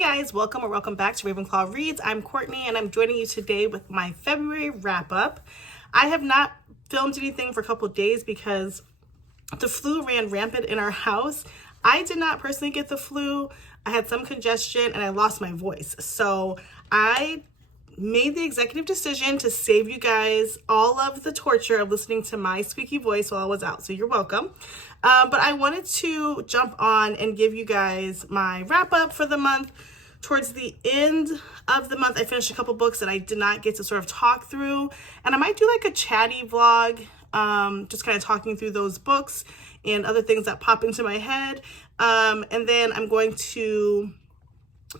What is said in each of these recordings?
guys, welcome or welcome back to Ravenclaw Reads. I'm Courtney and I'm joining you today with my February wrap up. I have not filmed anything for a couple of days because the flu ran rampant in our house. I did not personally get the flu. I had some congestion and I lost my voice. So I made the executive decision to save you guys all of the torture of listening to my squeaky voice while I was out. So you're welcome. But I wanted to jump on and give you guys my wrap up for the month. Towards the end of the month, I finished a couple books that I did not get to sort of talk through. And I might do like a chatty vlog, just kind of talking through those books and other things that pop into my head. And then I'm going to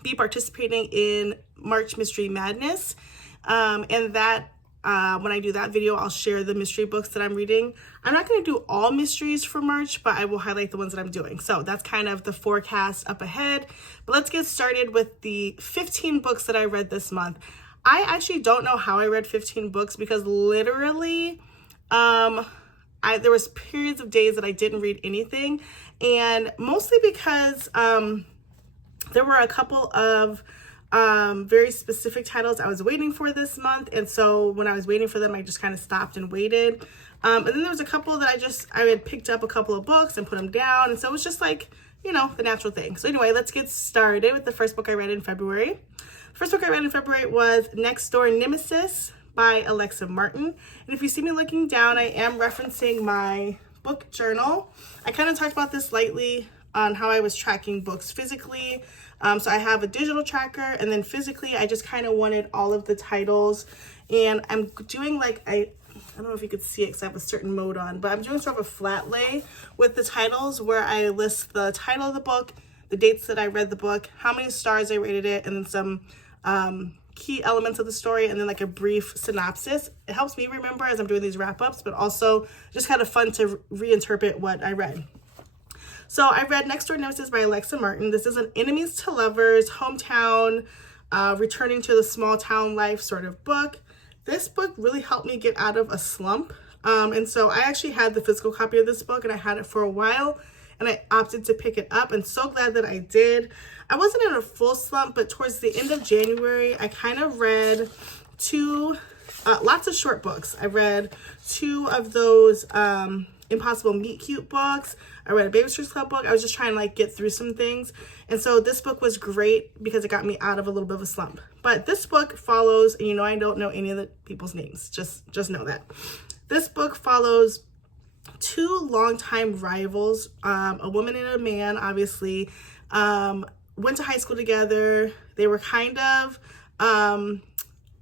be participating in March Mystery Madness. And that when I do that video, I'll share the mystery books that I'm reading. I'm not going to do all mysteries for March, but I will highlight the ones that I'm doing. So that's kind of the forecast up ahead. But let's get started with the 15 books that I read this month. I actually don't know how I read 15 books because literally there was periods of days that I didn't read anything, and mostly because there were a couple of very specific titles I was waiting for this month, and so when I was waiting for them, I just kind of stopped and waited. And then there was a couple that I had picked up a couple of books and put them down, and so it was just like, you know, the natural thing. So anyway, let's get started with the first book I read in February. The first book I read in February was Next Door Nemesis by Alexa Martin. And if you see me looking down, I am referencing my book journal. I kind of talked about this lightly on how I was tracking books physically. So I have a digital tracker, and then physically I just kind of wanted all of the titles, and I'm doing like, I don't know if you could see it because I have a certain mode on, but I'm doing sort of a flat lay with the titles where I list the title of the book, the dates that I read the book, how many stars I rated it, and then some key elements of the story, and then like a brief synopsis. It helps me remember as I'm doing these wrap-ups, but also just kind of fun to reinterpret what I read. So I read Next Door Nemesis by Alexa Martin. This is an enemies to lovers, hometown, returning to the small town life sort of book. This book really helped me get out of a slump. And so I actually had the physical copy of this book and I had it for a while, and I opted to pick it up, and so glad that I did. I wasn't in a full slump, but towards the end of January, I kind of read lots of short books. I read two of those Impossible Meet Cute books. I read a Babysitters Club book. I was just trying to like get through some things. And so this book was great because it got me out of a little bit of a slump. But this book follows, and you know I don't know any of the people's names. Just know that. This book follows two longtime rivals, a woman and a man, obviously, went to high school together. They were kind of on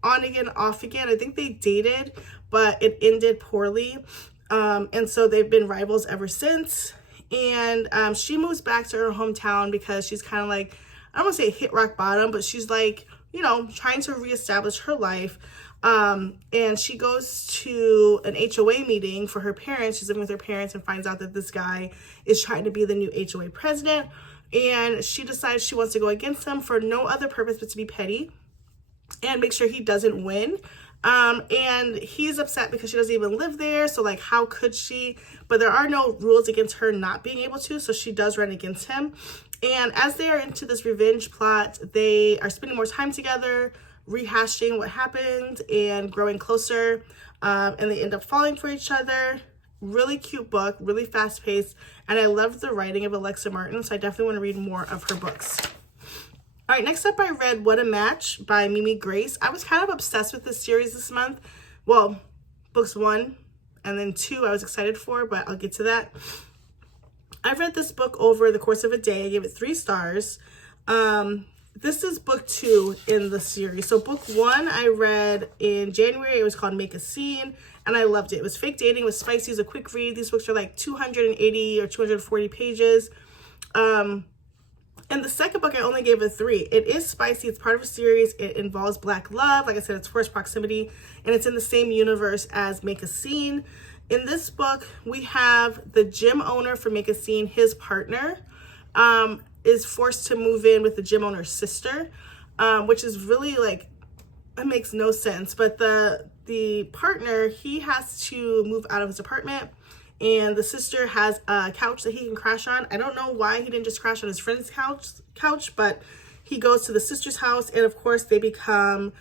again, off again. I think they dated, but it ended poorly. And so they've been rivals ever since. And she moves back to her hometown because she's kind of like, I don't want to say hit rock bottom, but she's like, you know, trying to reestablish her life. And she goes to an HOA meeting for her parents. She's living with her parents and finds out that this guy is trying to be the new HOA president. And she decides she wants to go against him for no other purpose but to be petty and make sure he doesn't win. And he's upset because she doesn't even live there. So like, how could she? But there are no rules against her not being able to. So she does run against him. And as they are into this revenge plot, they are spending more time together, rehashing what happened and growing closer. And they end up falling for each other. Really cute book, really fast paced. And I love the writing of Alexa Martin. So I definitely want to read more of her books. All right, next up I read What a Match by Mimi Grace. I was kind of obsessed with this series this month. Well, books 1 and then 2 I was excited for, but I'll get to that. I read this book over the course of a day. I gave it 3 stars. This is book 2 in the series. So book 1 I read in January. It was called Make a Scene, and I loved it. It was fake dating, it was spicy, it was a quick read. These books are like 280 or 240 pages. And the second book, I only gave it 3. It is spicy. It's part of a series. It involves Black love. Like I said, it's Forced Proximity, and it's in the same universe as Make a Scene. In this book, we have the gym owner for Make a Scene. His partner is forced to move in with the gym owner's sister, which is really like, it makes no sense. But the partner, he has to move out of his apartment, and the sister has a couch that he can crash on. I don't know why he didn't just crash on his friend's couch, but he goes to the sister's house, and of course they become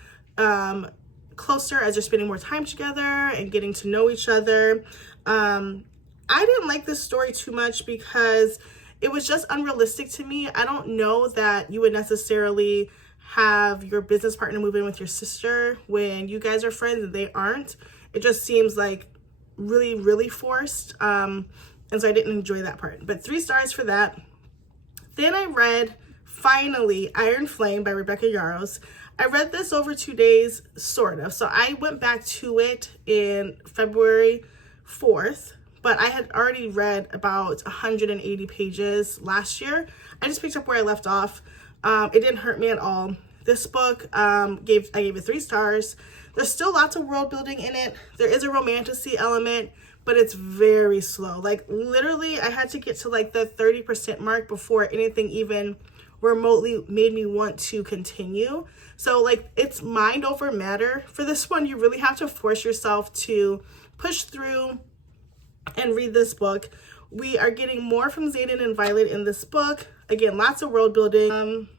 closer as they're spending more time together and getting to know each other. I didn't like this story too much because it was just unrealistic to me. I don't know that you would necessarily have your business partner move in with your sister when you guys are friends and they aren't. It just seems like really, really forced. And so I didn't enjoy that part. But 3 stars for that. Then I read, finally, Iron Flame by Rebecca Yarros. I read this over 2 days, sort of. So I went back to it in February 4th, but I had already read about 180 pages last year. I just picked up where I left off. It didn't hurt me at all. This book, I gave it 3 stars. There's still lots of world building in it. There is a romantasy element, but it's very slow. Like literally, I had to get to like the 30% mark before anything even remotely made me want to continue. So like it's mind over matter. For this one, you really have to force yourself to push through and read this book. We are getting more from Xaden and Violet in this book. Again, lots of world building.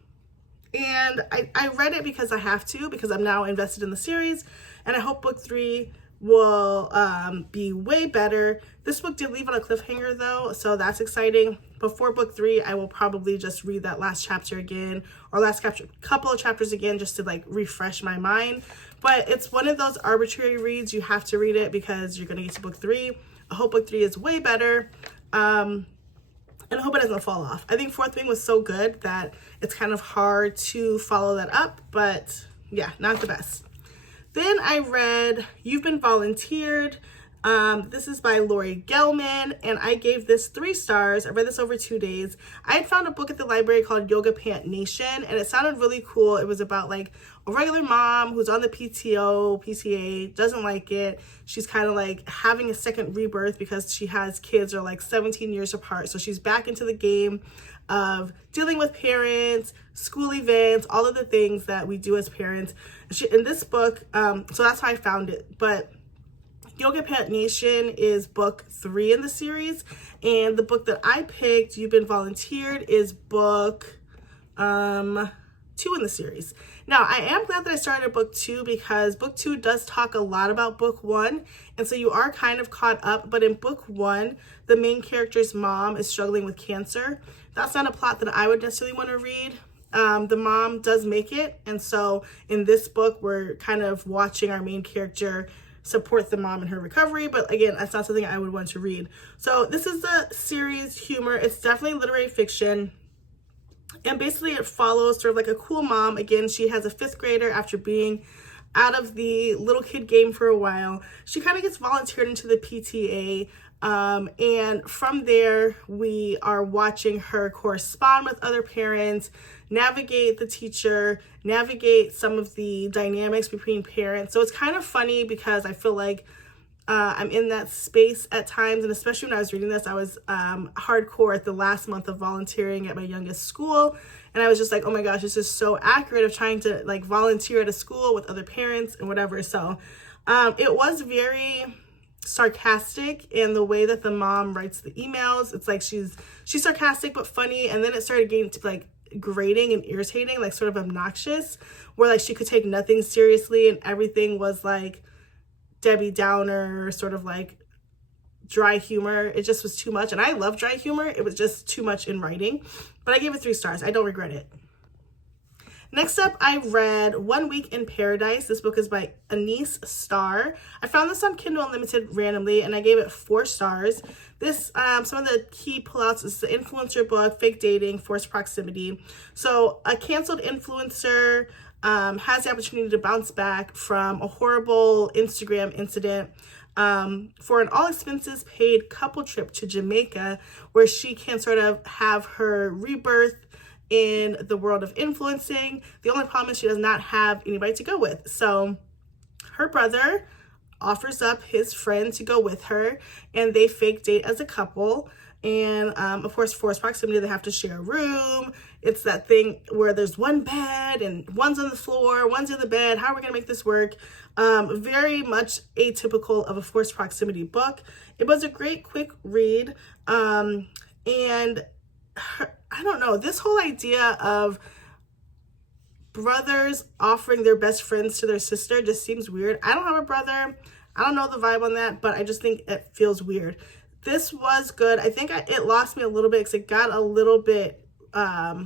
And I read it because I have to, because I'm now invested in the series, and I hope book 3 will be way better. This book did leave on a cliffhanger though, so that's exciting. Before book 3, I will probably just read that last chapter again, or couple of chapters again, just to like refresh my mind. But it's one of those arbitrary reads. You have to read it because you're gonna get to book 3. I hope book 3 is way better. And I hope it doesn't fall off. I think Fourth Wing was so good that it's kind of hard to follow that up, but yeah, not the best. Then I read You've Been Volunteered. This is by Lori Gelman, and I gave this 3 stars. I read this over 2 days. I had found a book at the library called Yoga Pant Nation, and it sounded really cool. It was about like a regular mom who's on the PTA, doesn't like it. She's kind of like having a second rebirth because she has kids are like 17 years apart. So she's back into the game of dealing with parents, school events, all of the things that we do as parents. In this book, so that's how I found it. But Yoga Pant Nation is book 3 in the series, and the book that I picked, You've Been Volunteered, is book 2 in the series. Now, I am glad that I started book 2 because book 2 does talk a lot about book 1, and so you are kind of caught up. But in book 1, the main character's mom is struggling with cancer. That's not a plot that I would necessarily want to read. The mom does make it, and so in this book, we're kind of watching our main character support the mom in her recovery, but again, that's not something I would want to read. So this is the series humor. It's definitely literary fiction, and basically it follows sort of like a cool mom. Again, she has a 5th grader after being out of the little kid game for a while. She kind of gets volunteered into the PTA, and from there we are watching her correspond with other parents, navigate the teacher, navigate some of the dynamics between parents. So it's kind of funny because I feel like I'm in that space at times, and especially when I was reading this, I was hardcore at the last month of volunteering at my youngest school, and I was just like, oh my gosh, this is so accurate of trying to like volunteer at a school with other parents and whatever. So it was very sarcastic in the way that the mom writes the emails. It's like she's sarcastic but funny, and then it started getting to like grating and irritating, like sort of obnoxious, where like she could take nothing seriously and everything was like Debbie Downer, sort of like dry humor. It just was too much, and I love dry humor. It was just too much in writing, but I gave it 3 stars. I don't regret it. Next up, I read 1 Week in Paradise. This book is by Anise Starr. I found this on Kindle Unlimited randomly, and I gave it 4 stars. This, some of the key pullouts is the influencer book, fake dating, forced proximity. So a canceled influencer has the opportunity to bounce back from a horrible Instagram incident for an all expenses paid couple trip to Jamaica, where she can sort of have her rebirth in the world of influencing. The only problem is she does not have anybody to go with. So her brother offers up his friend to go with her, and they fake date as a couple. And of course, forced proximity, they have to share a room. It's that thing where there's one bed and one's on the floor, one's in the bed. How are we gonna make this work? Very much atypical of a forced proximity book. It was a great quick read, and I don't know, this whole idea of brothers offering their best friends to their sister just seems weird. I don't have a brother. I don't know the vibe on that, but I just think it feels weird. This was good. I think it lost me a little bit because it got a little bit, I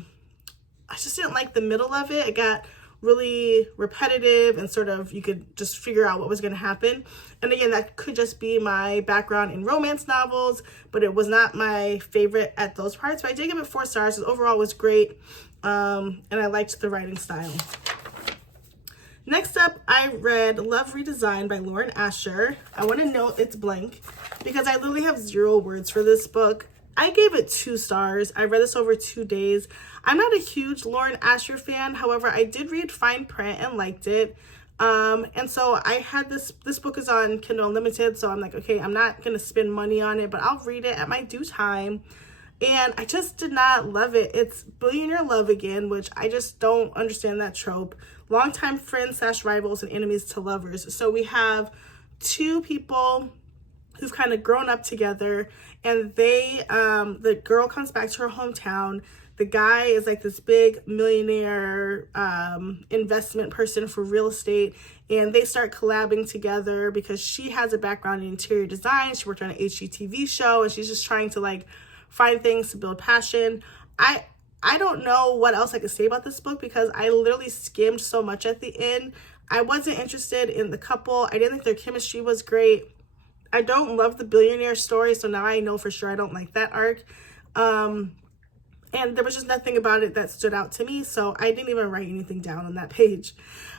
just didn't like the middle of it. It got really repetitive and sort of, you could just figure out what was going to happen. And again, that could just be my background in romance novels, but it was not my favorite at those parts. But I did give it 4 stars. Overall, it was great. And I liked the writing style. Next up, I read Love Redesigned by Lauren Asher. I want to note it's blank because I literally have 0 words for this book. I gave it 2 stars. I read this over 2 days. I'm not a huge Lauren Asher fan. However, I did read Fine Print and liked it. And so I had this book is on Kindle Unlimited. So I'm like, okay, I'm not going to spend money on it, but I'll read it at my due time. And I just did not love it. It's billionaire love again, which I just don't understand that trope. Longtime friends / rivals and enemies to lovers. So we have 2 people who've kind of grown up together, and they, the girl comes back to her hometown. The guy is like this big millionaire investment person for real estate, and they start collabing together because she has a background in interior design. She worked on an HGTV show, and she's just trying to like find things to build passion. I don't know what else I could say about this book because I literally skimmed so much at the end. I wasn't interested in the couple. I didn't think their chemistry was great. I don't love the billionaire story, so now I know for sure I don't like that arc. And there was just nothing about it that stood out to me, so I didn't even write anything down on that page.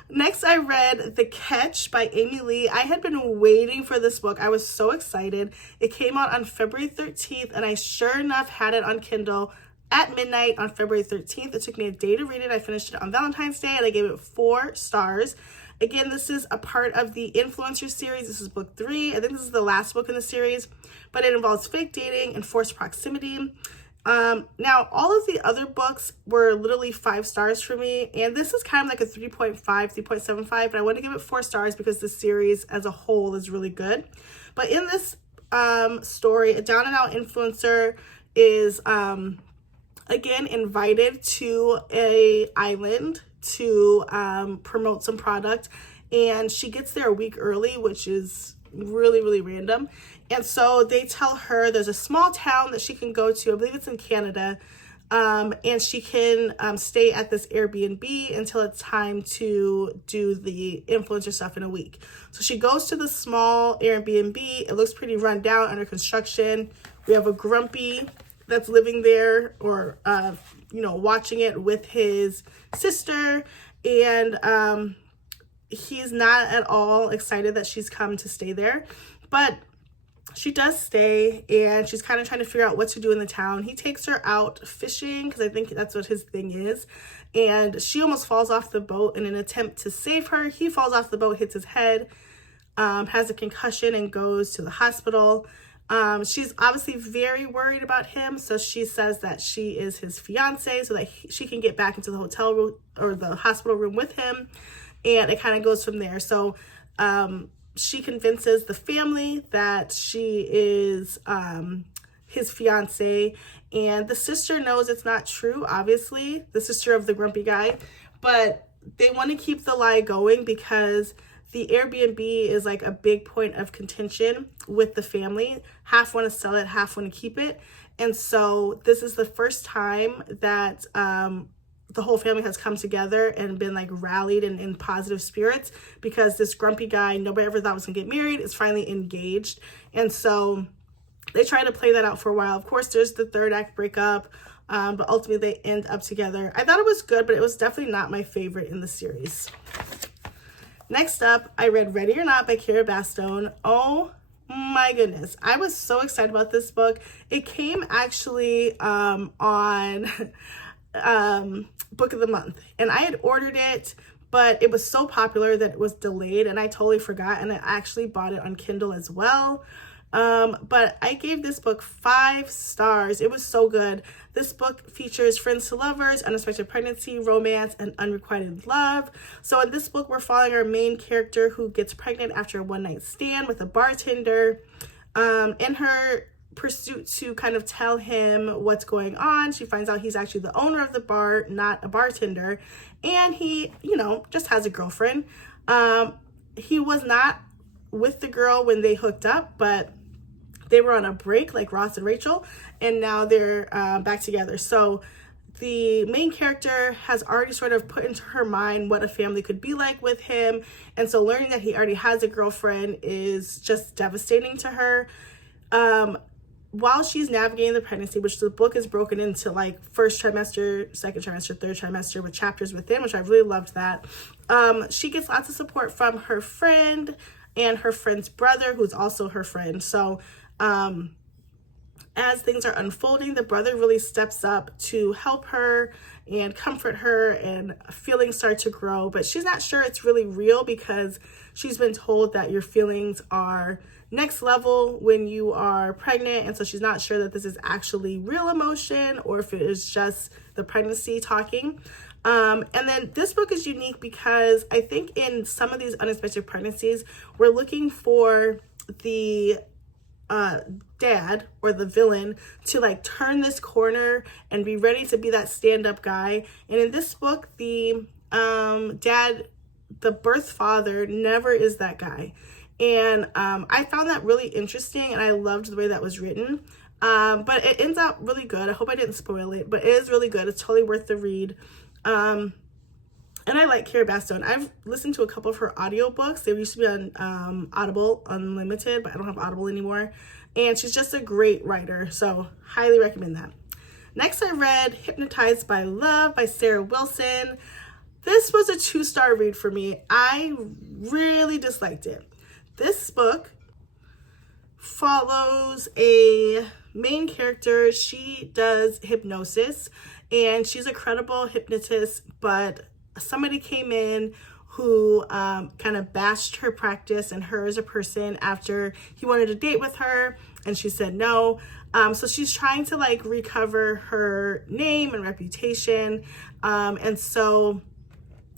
Next, I read The Catch by Amy Lee. I had been waiting for this book. I was so excited. It came out on February 13th, and I sure enough had it on Kindle at midnight on February 13th. It took me a day to read it. I finished it on Valentine's Day, and I gave it 4 stars. Again, this is a part of the Influencer series. This is book 3. I think this is the last book in the series, but it involves fake dating and forced proximity. Now, all of the other books were literally 5 stars for me, and this is kind of like a 3.5, 3.75, but I want to give it 4 stars because the series as a whole is really good. But in this story, a down-and-out influencer is again invited to a island to promote some product, and she gets there a week early, which is really random. And so they tell her there's a small town that she can go to, I believe it's in Canada, and she can stay at this Airbnb until it's time to do the influencer stuff in a week. So she goes to the small Airbnb. It looks pretty run down, under construction. We have a grumpy that's living there, or watching it with his sister, and he's not at all excited that she's come to stay there, but she does stay, and she's kind of trying to figure out what to do in the town. He takes her out fishing because I think that's what his thing is, and she almost falls off the boat in an attempt to save her. He falls off the boat, hits his head, has a concussion, and goes to the hospital. She's obviously very worried about him, so she says that she is his fiance so that she can get back into the hotel room or the hospital room with him, and it kind of goes from there. So she convinces the family that she is his fiance, and the sister knows it's not true, obviously, the sister of the grumpy guy, but they want to keep the lie going because the Airbnb is like a big point of contention with the family. Half want to sell it, half want to keep it. And so this is the first time that the whole family has come together and been like rallied and in positive spirits because this grumpy guy nobody ever thought was gonna get married is finally engaged. And so they try to play that out for a while. Of course, there's the 3rd act breakup, but ultimately they end up together. I thought it was good, but it was definitely not my favorite in the series. Next up, I read Ready or Not by Kara Bastone. Oh my goodness. I was so excited about this book. It came actually on Book of the Month, and I had ordered it, but it was so popular that it was delayed, and I totally forgot, and I actually bought it on Kindle as well. But I gave this book 5 stars. It was so good. This book features friends to lovers, unexpected pregnancy, romance, and unrequited love. So in this book, we're following our main character who gets pregnant after a one-night stand with a bartender. In her pursuit to kind of tell him what's going on. She finds out he's actually the owner of the bar, not a bartender, and he, just has a girlfriend. He was not with the girl when they hooked up, but they were on a break like Ross and Rachel, and now they're back together. So the main character has already sort of put into her mind what a family could be like with him, and so learning that he already has a girlfriend is just devastating to her. While she's navigating the pregnancy, which the book is broken into like first trimester, second trimester, third trimester with chapters within, which I really loved that. She gets lots of support from her friend and her friend's brother, who's also her friend. So as things are unfolding, the brother really steps up to help her and comfort her, and feelings start to grow, but she's not sure it's really real because she's been told that your feelings are next level when you are pregnant, and so she's not sure that this is actually real emotion or if it is just the pregnancy talking. And then this book is unique because I think in some of these unexpected pregnancies, we're looking for the dad or the villain to like turn this corner and be ready to be that stand-up guy. And in this book, the dad, the birth father, never is that guy. And I found that really interesting, and I loved the way that was written. But it ends up really good. I hope I didn't spoil it, but it is really good. It's totally worth the read. And I like Carrie Bastone. I've listened to a couple of her audiobooks. They used to be on Audible Unlimited, but I don't have Audible anymore. And she's just a great writer, so highly recommend that. Next, I read Hypnotized by Love by Sarah Wilson. This was a 2-star read for me. I really disliked it. This book follows a main character. She does hypnosis, and she's a credible hypnotist, but somebody came in who kind of bashed her practice and her as a person after he wanted to date with her, and she said no. So she's trying to like recover her name and reputation, and so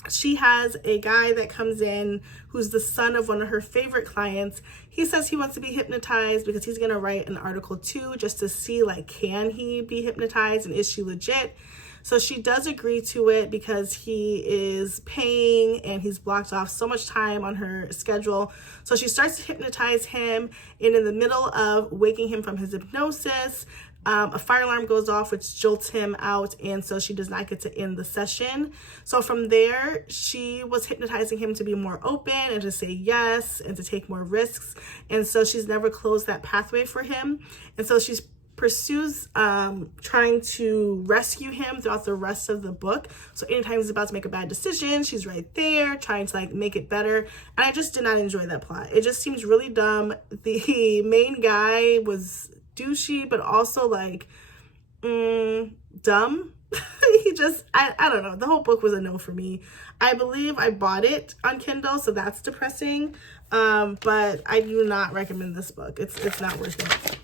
she has a guy that comes in who's the son of one of her favorite clients. He says he wants to be hypnotized because he's going to write an article too, just to see like, can he be hypnotized and is she legit? So she does agree to it because he is paying and he's blocked off so much time on her schedule. So she starts to hypnotize him, and in the middle of waking him from his hypnosis, a fire alarm goes off, which jolts him out, and so she does not get to end the session. So from there, she was hypnotizing him to be more open and to say yes and to take more risks. And so she's never closed that pathway for him. And so she's pursues trying to rescue him throughout the rest of the book. So anytime he's about to make a bad decision, she's right there trying to like make it better. And I just did not enjoy that plot. It just seems really dumb. The main guy was douchey, but also like dumb. He just, I don't know. The whole book was a no for me. I believe I bought it on Kindle, so that's depressing. But I do not recommend this book. It's not worth it.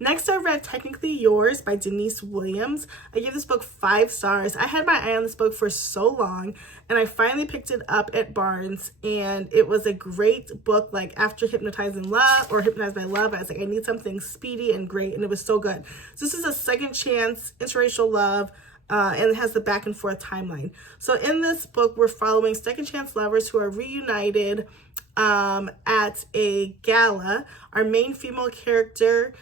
Next, I read Technically Yours by Denise Williams. I gave this book 5 stars. I had my eye on this book for so long, and I finally picked it up at Barnes, and it was a great book. Like after Hypnotized by Love, I was like, I need something speedy and great, and it was so good. So this is a second chance interracial love, and it has the back and forth timeline. So in this book, we're following second chance lovers who are reunited at a gala. Our main female character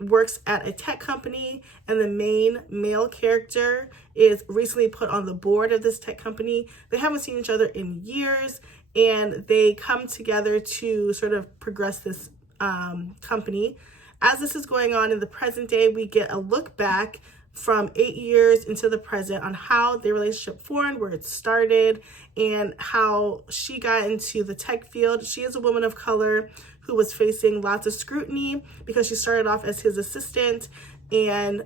works at a tech company, and the main male character is recently put on the board of this tech company. They haven't seen each other in years, and they come together to sort of progress this company. As this is going on in the present day, we get a look back from 8 years into the present on how their relationship formed, where it started, and how she got into the tech field. She is a woman of color who was facing lots of scrutiny because she started off as his assistant, and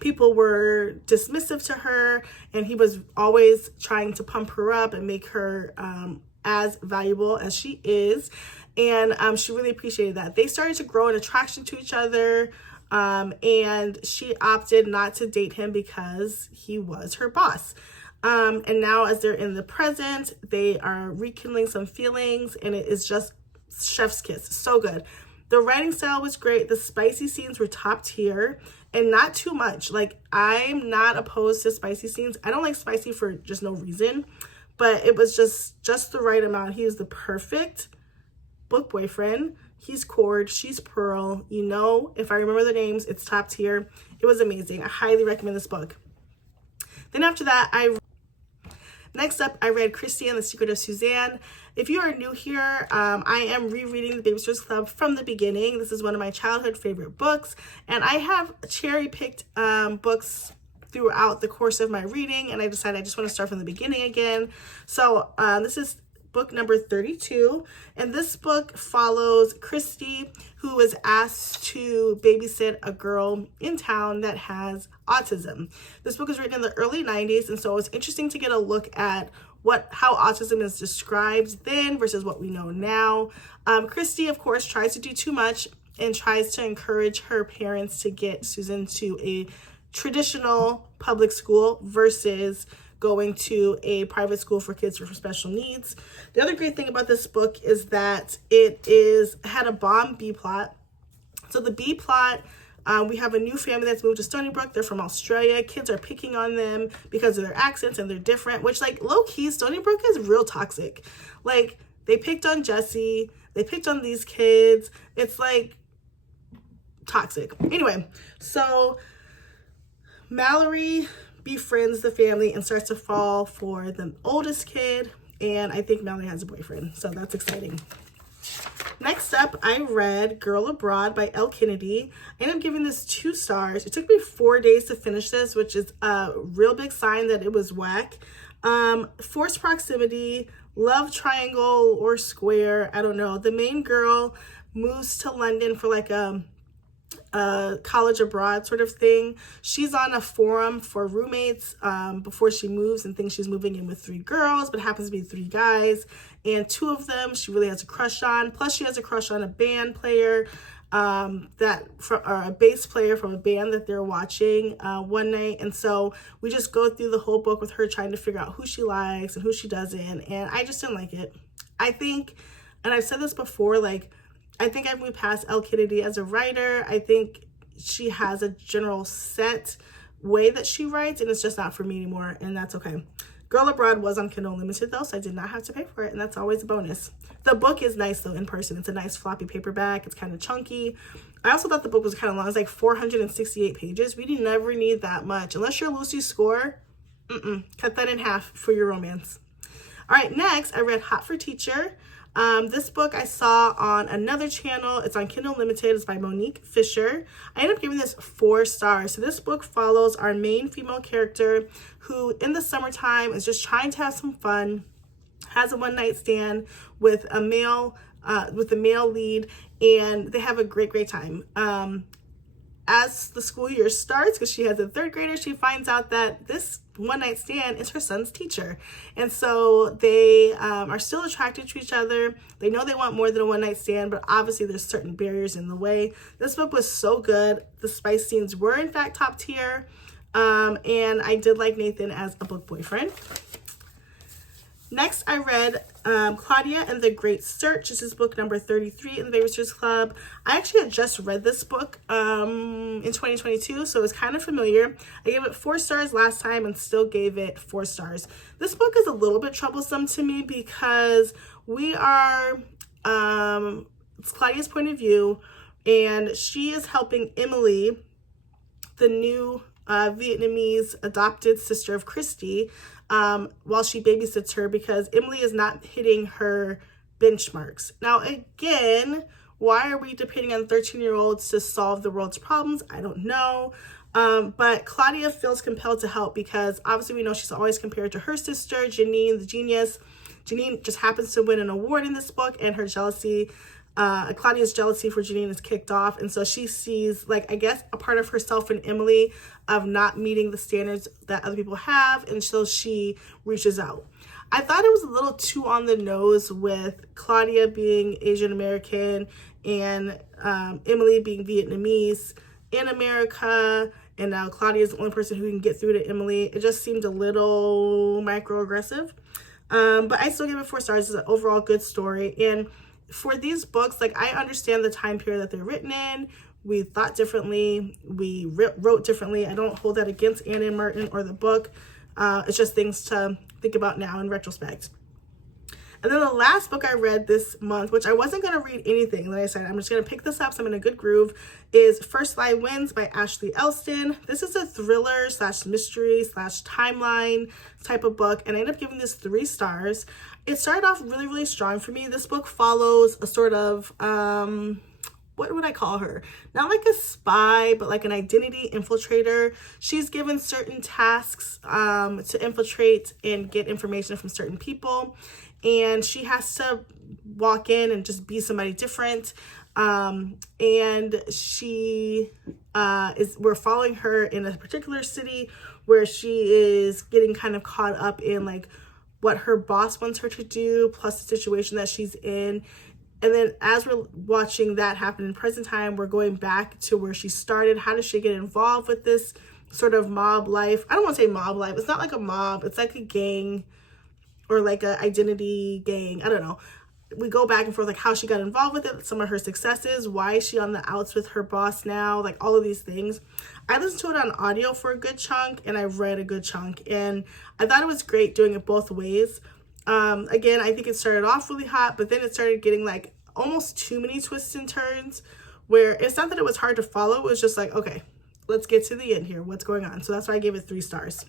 people were dismissive to her, and he was always trying to pump her up and make her as valuable as she is, and she really appreciated that. They started to grow an attraction to each other, and she opted not to date him because he was her boss. And now as they're in the present, they are rekindling some feelings, and it is just chef's kiss. So good. The writing style was great. The spicy scenes were top tier and not too much. Like, I'm not opposed to spicy scenes. I don't like spicy for just no reason, but it was just the right amount. He is the perfect book boyfriend. He's Cord, she's Pearl. You know, if I remember the names, it's top tier. It was amazing. I highly recommend this book. Then after that, next up, I read Christy and the Secret of Suzanne. If you are new here, I am rereading the Babysitters Club from the beginning. This is one of my childhood favorite books, and I have cherry-picked books throughout the course of my reading, and I decided I just want to start from the beginning again. So this is book number 32, and this book follows Christy, who is asked to babysit a girl in town that has autism. This book was written in the early 90s, and so it was interesting to get a look at how autism is described then versus what we know now. Christy, of course, tries to do too much and tries to encourage her parents to get Susan to a traditional public school versus going to a private school for kids with special needs. The other great thing about this book is that it had a bomb B plot. So the B plot, we have a new family that's moved to Stony Brook. They're from Australia. Kids are picking on them because of their accents and they're different, which, like, low-key, Stony Brook is real toxic. Like, they picked on Jesse. They picked on these kids. It's, like, toxic. Anyway, so Mallory befriends the family and starts to fall for the oldest kid, and I think Mallory has a boyfriend, so that's exciting. Next up, I read Girl Abroad by Elle Kennedy. I ended up giving this 2 stars. It took me 4 days to finish this, which is a real big sign that it was whack. Forced proximity, love triangle or square, I don't know. The main girl moves to London for like a college abroad sort of thing. She's on a forum for roommates before she moves and thinks she's moving in with 3 girls, but it happens to be 3 guys, and 2 of them she really has a crush on. Plus she has a crush on a band player or a bass player from a band that they're watching one night. And so we just go through the whole book with her trying to figure out who she likes and who she doesn't, and I just didn't like it. I think, and I've said this before, like, I think I've moved past Elle Kennedy as a writer. I think she has a general set way that she writes, and it's just not for me anymore, and that's okay. Girl Abroad was on Kindle Unlimited, though, so I did not have to pay for it, and that's always a bonus. The book is nice, though, in person. It's a nice floppy paperback. It's kind of chunky. I also thought the book was kind of long. It's like 468 pages. We never need that much. Unless you're Lucy Score, cut that in half for your romance. All right, next, I read Hot for Teacher. This book I saw on another channel. It's on Kindle Unlimited. It's by Monique Fisher. I ended up giving this 4 stars. So this book follows our main female character who in the summertime is just trying to have some fun, has a one-night stand with a male lead, and they have a great time. As the school year starts, because she has a 3rd grader, she finds out that this one-night stand is her son's teacher. And so they are still attracted to each other. They know they want more than a one-night stand, but obviously there's certain barriers in the way. This book was so good. The spice scenes were, in fact, top tier. And I did like Nathan as a book boyfriend. Next, I read Claudia and the Great Search. This is book number 33 in the Babysitters Club. I actually had just read this book in 2022, so it's kind of familiar. I gave it 4 stars last time and still gave it 4 stars. This book is a little bit troublesome to me because we are, it's Claudia's point of view, and she is helping Emily, the new Vietnamese adopted sister of Christy, while she babysits her because Emily is not hitting her benchmarks. Now, again, why are we depending on 13-year-olds to solve the world's problems? I don't know. But Claudia feels compelled to help because obviously we know she's always compared to her sister, Janine, the genius. Janine just happens to win an award in this book, and her jealousy, Claudia's jealousy for Janine is kicked off. And so she sees, like, I guess a part of herself in Emily of not meeting the standards that other people have. And so she reaches out. I thought it was a little too on the nose with Claudia being Asian American and Emily being Vietnamese in America. And now Claudia is the only person who can get through to Emily. It just seemed a little microaggressive. But I still give it 4 stars. It's an overall good story. And for these books, like, I understand the time period that they're written in. We thought differently. We wrote differently. I don't hold that against Anne and Martin or the book. It's just things to think about now in retrospect. And then the last book I read this month, which I wasn't going to read anything, like I said, I'm just going to pick this up so I'm in a good groove, is First Lie Wins by Ashley Elston. This is a thriller / mystery / timeline type of book, and I ended up giving this 3 stars. It started off really, really strong for me. This book follows a sort of, what would I call her? Not like a spy, but like an identity infiltrator. She's given certain tasks to infiltrate and get information from certain people. And she has to walk in and just be somebody different. And we're following her in a particular city where she is getting kind of caught up in like what her boss wants her to do, plus the situation that she's in. And then as we're watching that happen in present time, we're going back to where she started. How does she get involved with this sort of mob life? I don't want to say mob life. It's not like a mob. It's like a gang or like a identity gang. I don't know. We go back and forth, like how she got involved with it, some of her successes, why is she on the outs with her boss now, like all of these things. I listened to it on audio for a good chunk, and I read a good chunk, and I thought it was great doing it both ways. Again, I think it started off really hot, but then it started getting like almost too many twists and turns, where it's not that it was hard to follow, it was just like, okay, let's get to the end here, what's going on? So that's why I gave it 3 stars.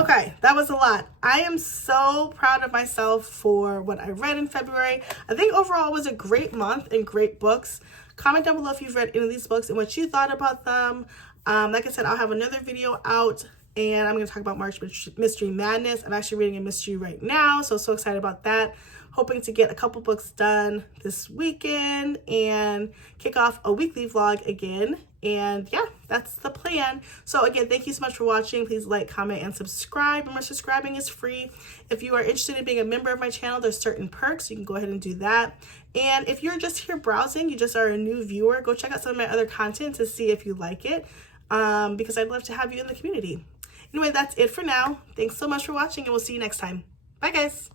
Okay, that was a lot. I am so proud of myself for what I read in February. I think overall it was a great month and great books. Comment down below if you've read any of these books and what you thought about them. Like I said, I'll have another video out, and I'm going to talk about March Mystery Madness. I'm actually reading a mystery right now, so excited about that. Hoping to get a couple books done this weekend and kick off a weekly vlog again. And yeah, that's the plan. So again, thank you so much for watching. Please like, comment, and subscribe. Remember, subscribing is free. If you are interested in being a member of my channel, there's certain perks. You can go ahead and do that. And if you're just here browsing, you just are a new viewer, go check out some of my other content to see if you like it, because I'd love to have you in the community. Anyway, that's it for now. Thanks so much for watching, and we'll see you next time. Bye, guys.